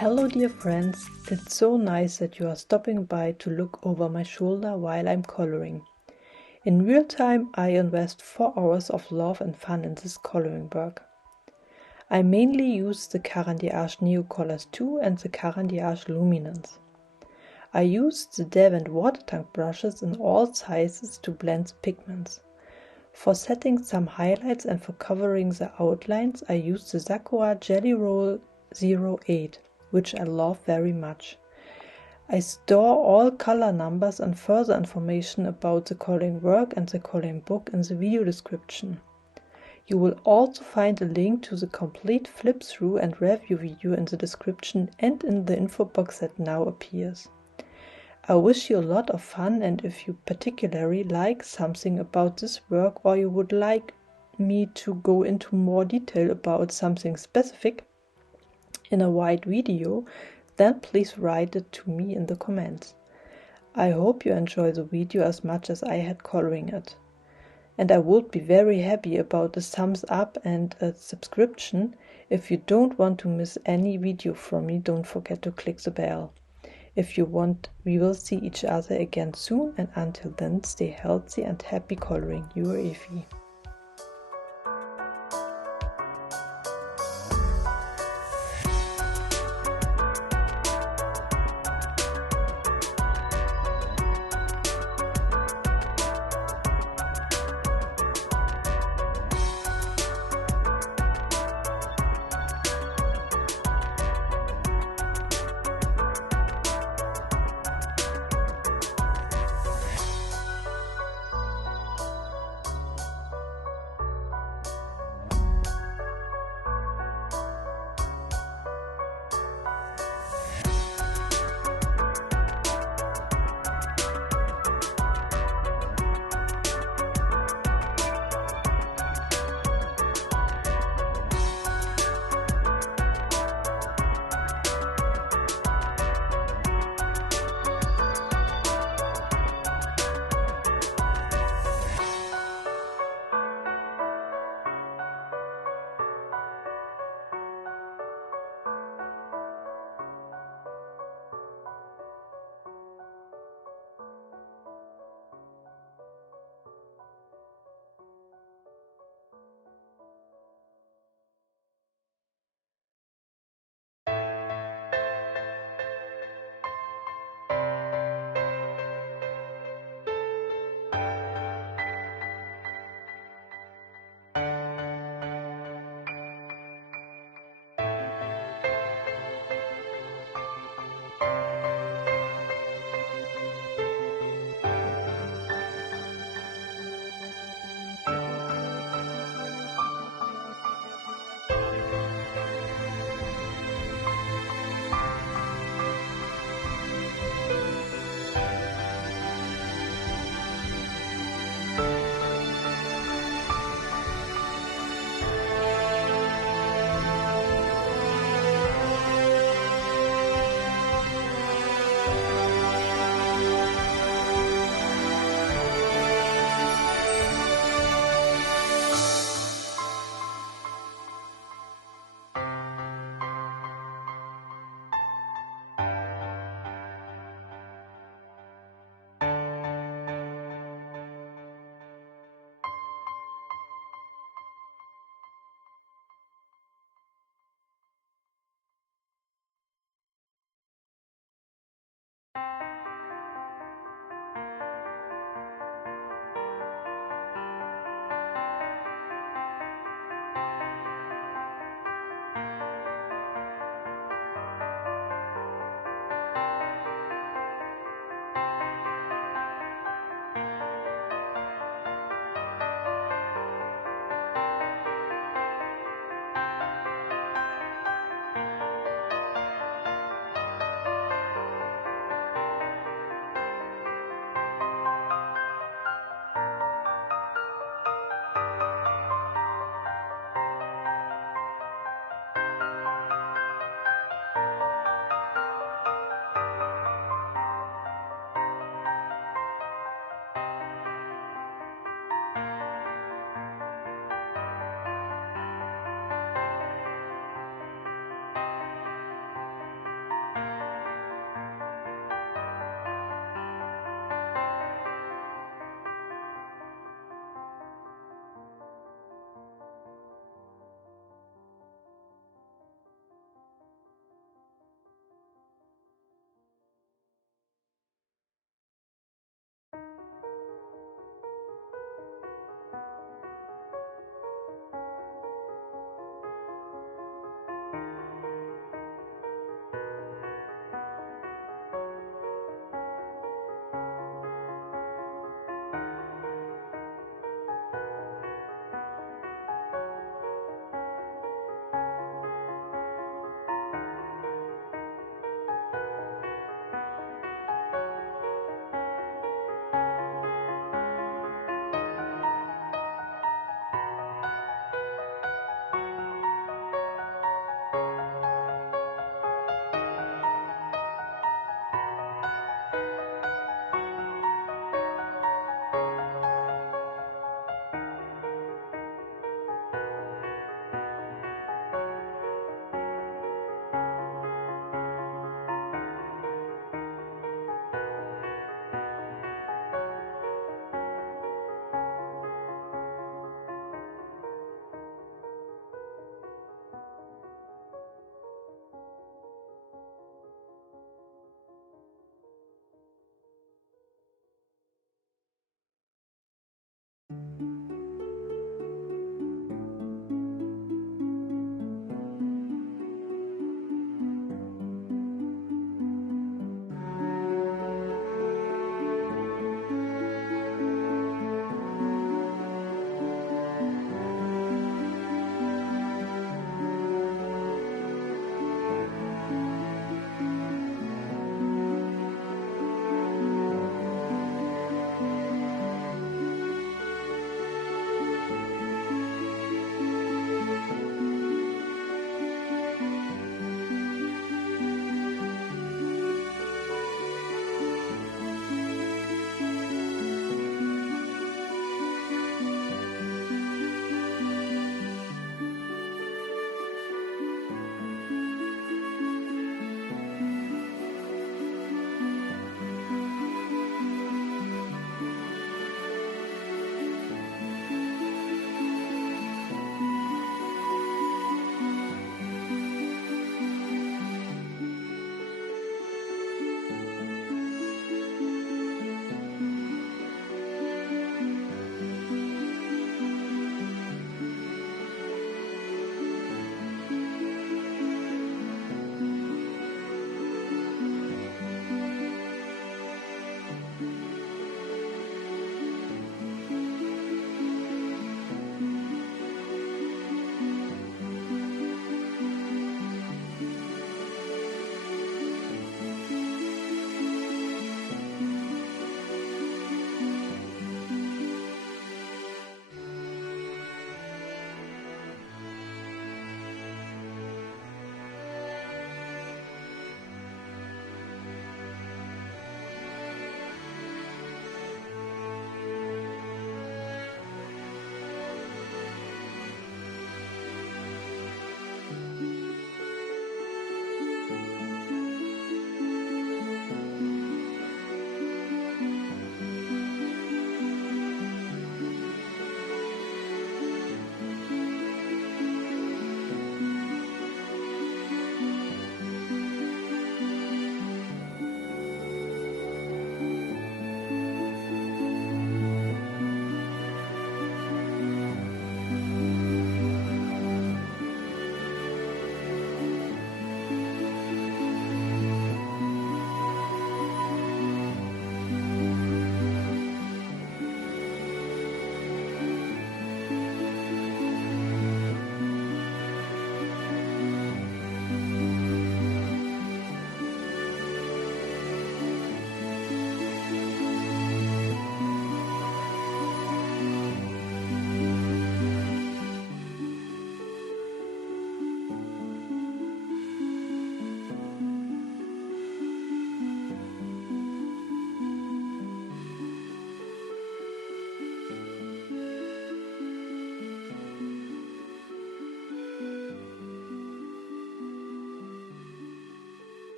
Hello dear friends, it's so nice that you are stopping by to look over my shoulder while I'm coloring. In real time I invest 4 hours of love and fun in this coloring work. I mainly use the Caran Neocolors II and the Caran Luminance. I use the Derwent water tank brushes in all sizes to blend the pigments. For setting some highlights and for covering the outlines I use the Sakura Jelly Roll 08. Which I love very much. I store all color numbers and further information about the coloring work and the coloring book in the video description. You will also find a link to the complete flip through and review video in the description and in the info box that now appears. I wish you a lot of fun, and if you particularly like something about this work or you would like me to go into more detail about something specific in a wide video, then please write it to me in the comments. I hope you enjoy the video as much as I had coloring it. And I would be very happy about a thumbs up and a subscription. If you don't want to miss any video from me, don't forget to click the bell. If you want, we will see each other again soon, and until then, stay healthy and happy coloring. Your Evi.